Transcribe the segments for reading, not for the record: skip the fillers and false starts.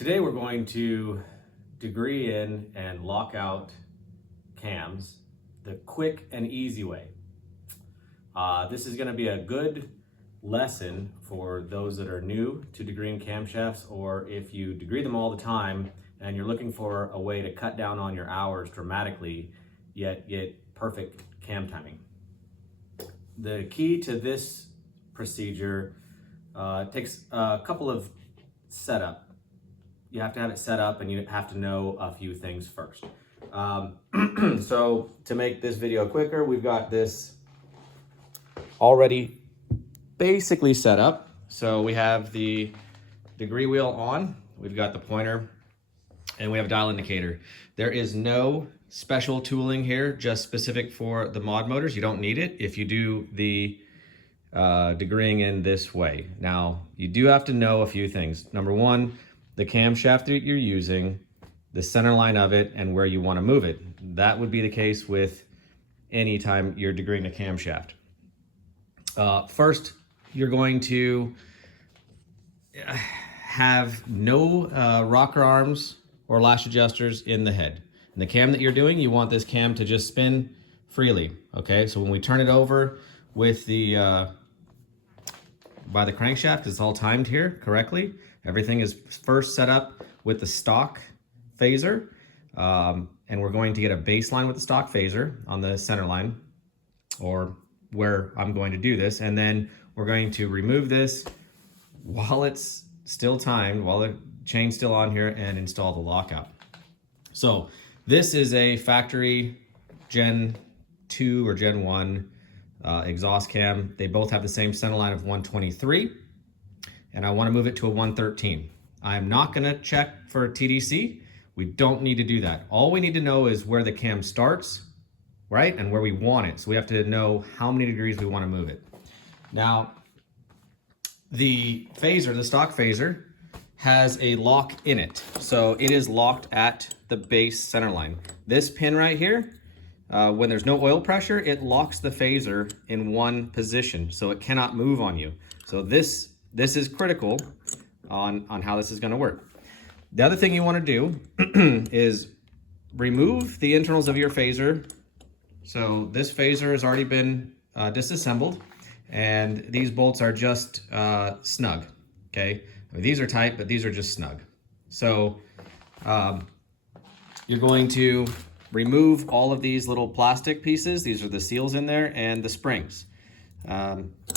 Today we're going to degree in and lock out cams the quick and easy way. This is going to be a good lesson for those that are new to degreeing camshafts, or if you degree them all the time and you're looking for a way to cut down on your hours dramatically yet get perfect cam timing. The key to this procedure takes a couple of setup. You have to have it set up and you have to know a few things first. So to make this video quicker, we've got this already basically set up. So we have the degree wheel on, we've got the pointer, and we have a dial indicator. There is no special tooling here, just specific for the mod motors. You don't need it if you do the degreeing in this way. Now, you do have to know a few things. Number one, the camshaft that you're using, the center line of it, and where you want to move it. That would be the case with any time you're degreeing a camshaft. First, you're going to have no rocker arms or lash adjusters in the head. And the cam that you're doing, you want this cam to just spin freely, okay? So when we turn it over with the by the crankshaft, it's all timed here correctly. Everything is first set up with the stock phaser, and we're going to get a baseline with the stock phaser on the center line, or where I'm going to do this, and then we're going to remove this while it's still timed, while the chain's still on here, and install the lockout. So this is a factory Gen 2 or Gen 1 exhaust cam. They both have the same center line of 123, and I want to move it to a 113. I'm not going to check for TDC. We don't need to do that. All we need to know is where the cam starts, right, and where we want it. So we have to know how many degrees we want to move it. Now, the phaser, the stock phaser, has a lock in it. So it is locked at the base center line. This pin right here, when there's no oil pressure, it locks the phaser in one position, so it cannot move on you. So this is critical on how this is going to work. The other thing you want to do is remove the internals of your phaser. So this phaser has already been disassembled, and these bolts are just snug, okay? I mean, these are tight, but these are just snug. So you're going to remove all of these little plastic pieces. These are the seals in there, and the springs,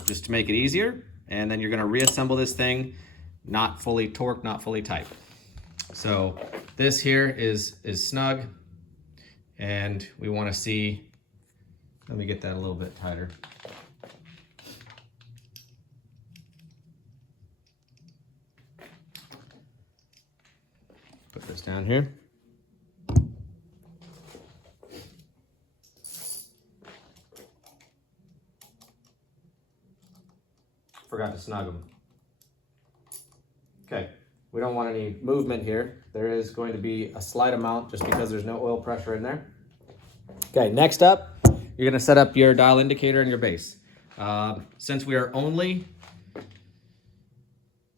just to make it easier. And then you're going to reassemble this thing, not fully torqued, not fully tight. So this here is snug, and we want to see, let me get that a little bit tighter. Put this down here. Forgot to snug them. Okay, we don't want any movement here. There is going to be a slight amount just because there's no oil pressure in there. Okay, next up, you're gonna set up your dial indicator and your base. Since we only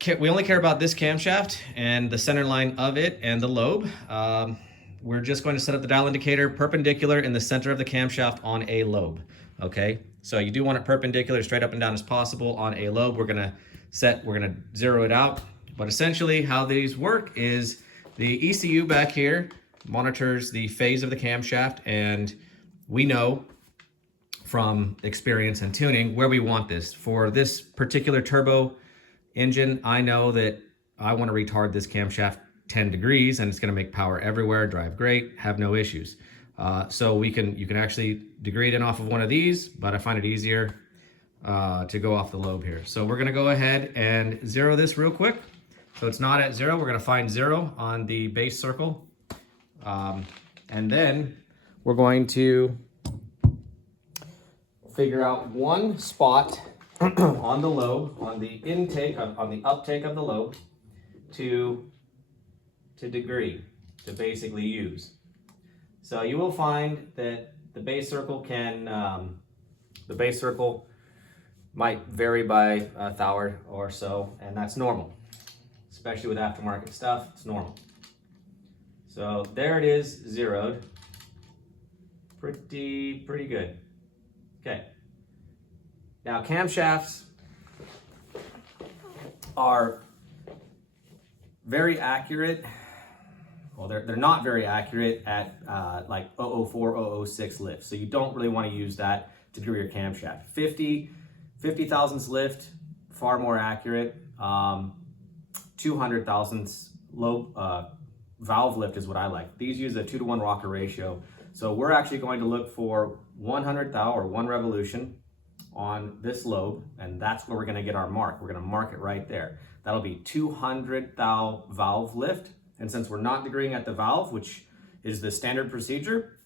care about this camshaft and the center line of it and the lobe, we're just going to set up the dial indicator perpendicular in the center of the camshaft on a lobe, okay? So you do want it perpendicular, straight up and down as possible on a lobe. We're gonna zero it out. But essentially how these work is the ECU back here monitors the phase of the camshaft, and we know from experience and tuning where we want this. For this particular turbo engine, I know that I want to retard this camshaft 10 degrees, and it's going to make power everywhere, drive great, have no issues. So you can actually degree it in off of one of these, but I find it easier to go off the lobe here. So we're going to go ahead and zero this real quick. So it's not at zero. We're going to find zero on the base circle, and then we're going to figure out one spot on the lobe, on the intake, on the uptake of the lobe, to degree, to basically use. So you will find that the base circle might vary by a thou or so, and that's normal. especially with aftermarket stuff, it's normal. So there it is, zeroed. Pretty good. Okay. Now camshafts are very accurate. Well, they're not very accurate at like 004, 006 lift. So you don't really want to use that to degree your camshaft. 50 thousandths lift, far more accurate. 200 thousandths low valve lift is what I like. These use a 2-to-1 rocker ratio. So we're actually going to look for 100 thou or 1 revolution on this lobe, and that's where we're going to get our mark. We're going to mark it right there. That'll be 200 thou valve lift. And since we're not degreeing at the valve, which is the standard procedure,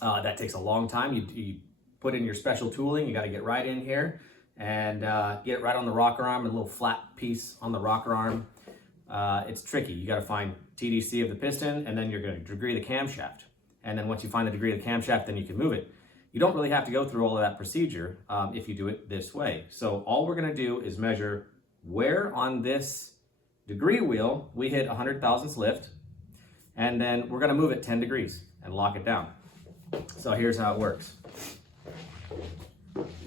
that takes a long time. You put in your special tooling. You got to get right in here and get it right on the rocker arm, a little flat piece on the rocker arm. It's tricky. You got to find TDC of the piston, and then you're going to degree the camshaft. And then once you find the degree of the camshaft, then you can move it. You don't really have to go through all of that procedure if you do it this way. So all we're going to do is measure where on this degree wheel we hit 100 thousandths lift, and then we're going to move it 10 degrees and lock it down. So here's how it works.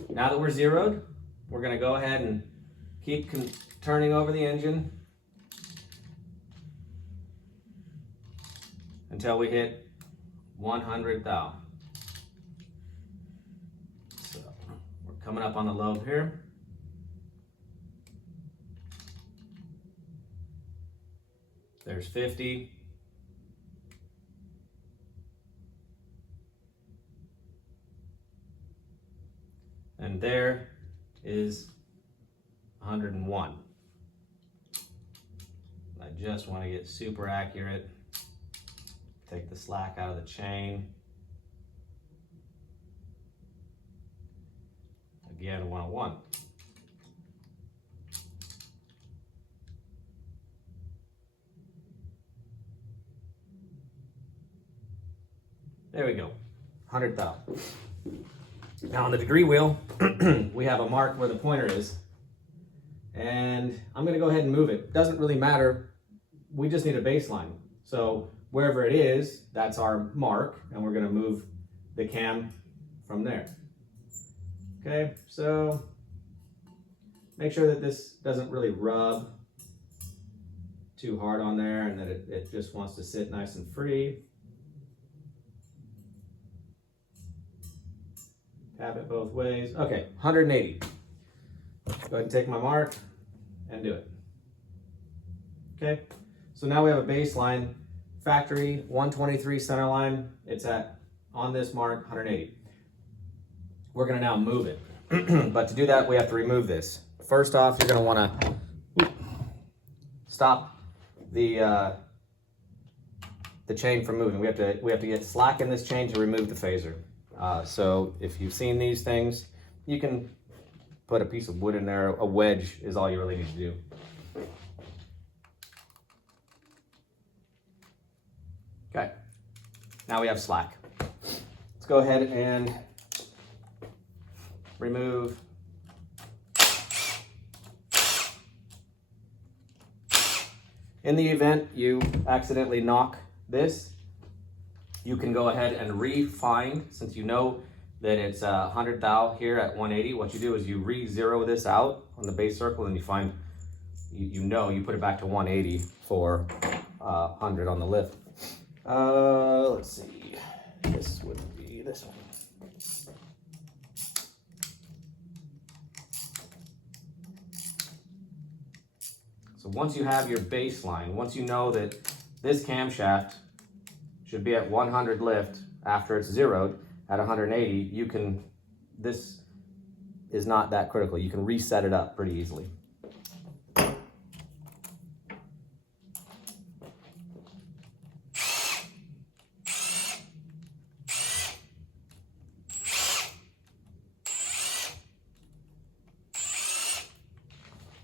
Now that we're zeroed, we're going to go ahead and keep turning over the engine until we hit 100 thou. So we're coming up on the lobe here. There's 50. And there is 101. I just want to get super accurate. Take the slack out of the chain. Again, 101. There we go, 100 thou. Now on the degree wheel, we have a mark where the pointer is. And I'm gonna go ahead and move it. Doesn't really matter, we just need a baseline. So wherever it is, that's our mark, and we're gonna move the cam from there. Okay, so make sure that this doesn't really rub too hard on there and that it just wants to sit nice and free. Tap it both ways. Okay, 180. Go ahead and take my mark and do it. Okay, so now we have a baseline. Factory 123 center line. It's on this mark, 180. We're gonna now move it. But to do that, we have to remove this. First off, you're gonna wanna stop the chain from moving. We have to get slack in this chain to remove the phaser. So if you've seen these things, you can put a piece of wood in there. A wedge is all you really need to do. Okay, now we have slack. Let's go ahead and remove. In the event you accidentally knock this, you can go ahead and refine. Since you know that it's 100 thou here at 180, what you do is you re-zero this out on the base circle, and you find, you put it back to 180 for 100 on the lift. Let's see, this would be this one. So once you have your baseline, once you know that this camshaft should be at 100 lift after it's zeroed at 180, you can, this is not that critical. You can reset it up pretty easily.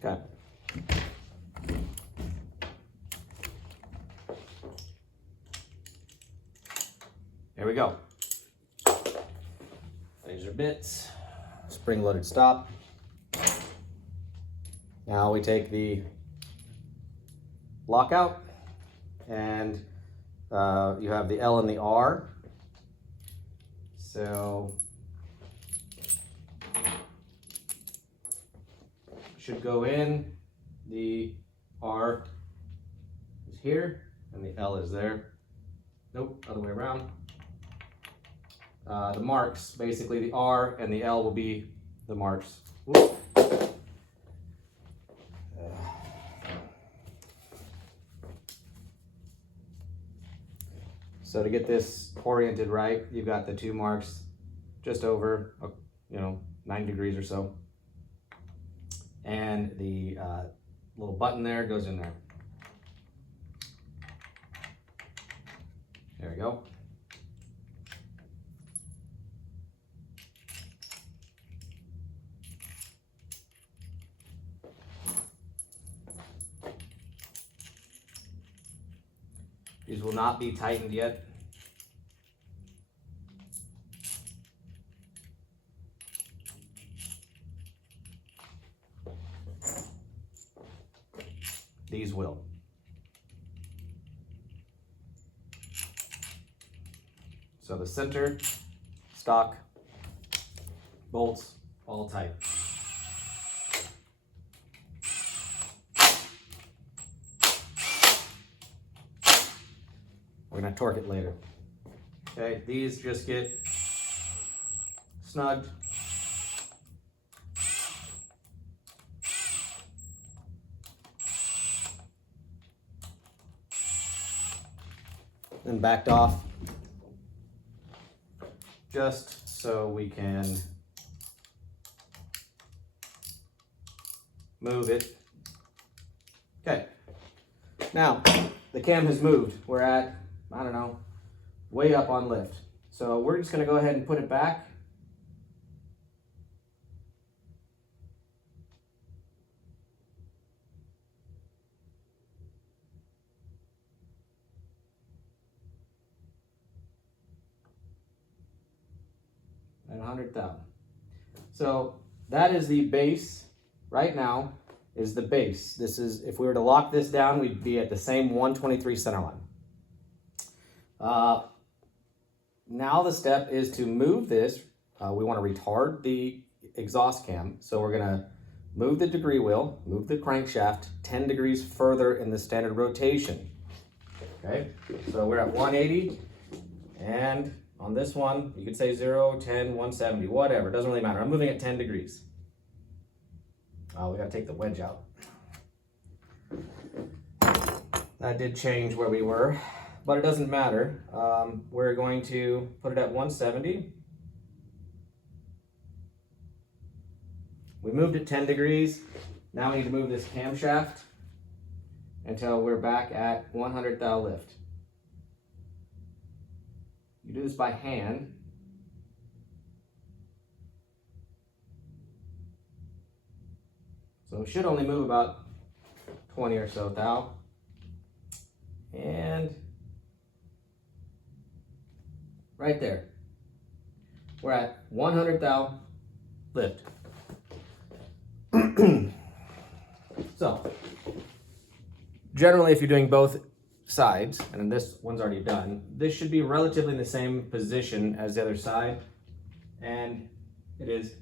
Okay. There we go. Laser bits, spring-loaded stop. Now we take the lockout, and you have the L and the R. So should go in, the R is here, and the L is there. Nope, other way around. The marks, basically the R and the L will be the marks. Whoop. So to get this oriented right, you've got the two marks just over, 9 degrees or so. And the little button there goes in there. There we go. These will not be tightened yet. These will. So the center, stock, bolts, all tight. We're gonna torque it later. Okay, these just get snugged. Then backed off, just so we can move it. Okay, now the cam has moved. We're at, I don't know, way up on lift. So we're just gonna go ahead and put it back. At 100,000. So that is the base. Right now is the base. This is, if we were to lock this down, we'd be at the same 123 center line. Now the step is to move this. We want to retard the exhaust cam. So we're gonna move the degree wheel, move the crankshaft 10 degrees further in the standard rotation. Okay, so we're at 180, and on this one, you could say 0, 10, 170, whatever, it doesn't really matter. I'm moving at 10 degrees. We gotta take the wedge out. That did change where we were, but it doesn't matter. We're going to put it at 170. We moved it 10 degrees. Now we need to move this camshaft until we're back at 100 thou lift. You do this by hand. So it should only move about 20 or so thou. And right there, we're at 100 thou lift. So generally, if you're doing both sides, and then this one's already done, this should be relatively in the same position as the other side, and it is.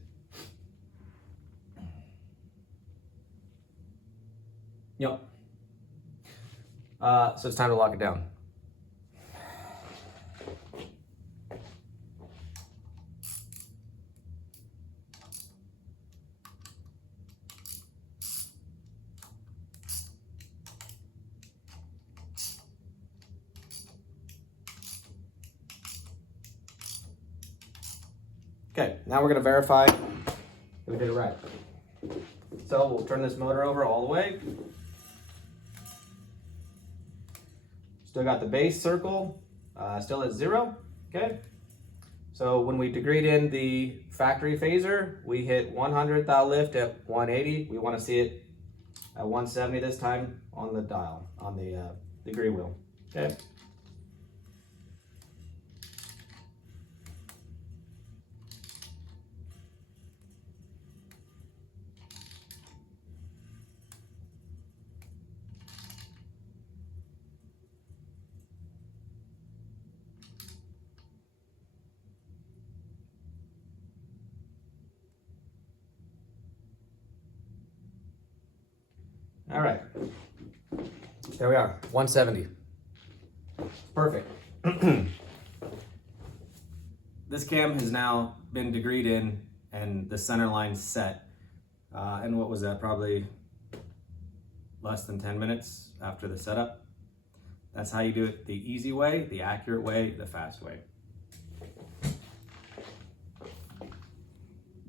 Yep. So it's time to lock it down. Okay, now we're going to verify that we did it right. So we'll turn this motor over all the way. Still got the base circle, still at 0, okay? So when we degreed in the factory phaser, we hit 100 thou lift at 180. We want to see it at 170 this time on the dial, on the degree wheel, okay? All right. There we are, 170. Perfect. This cam has now been degreed in and the center line set. And what was that? Probably less than 10 minutes after the setup. That's how you do it the easy way, the accurate way, the fast way.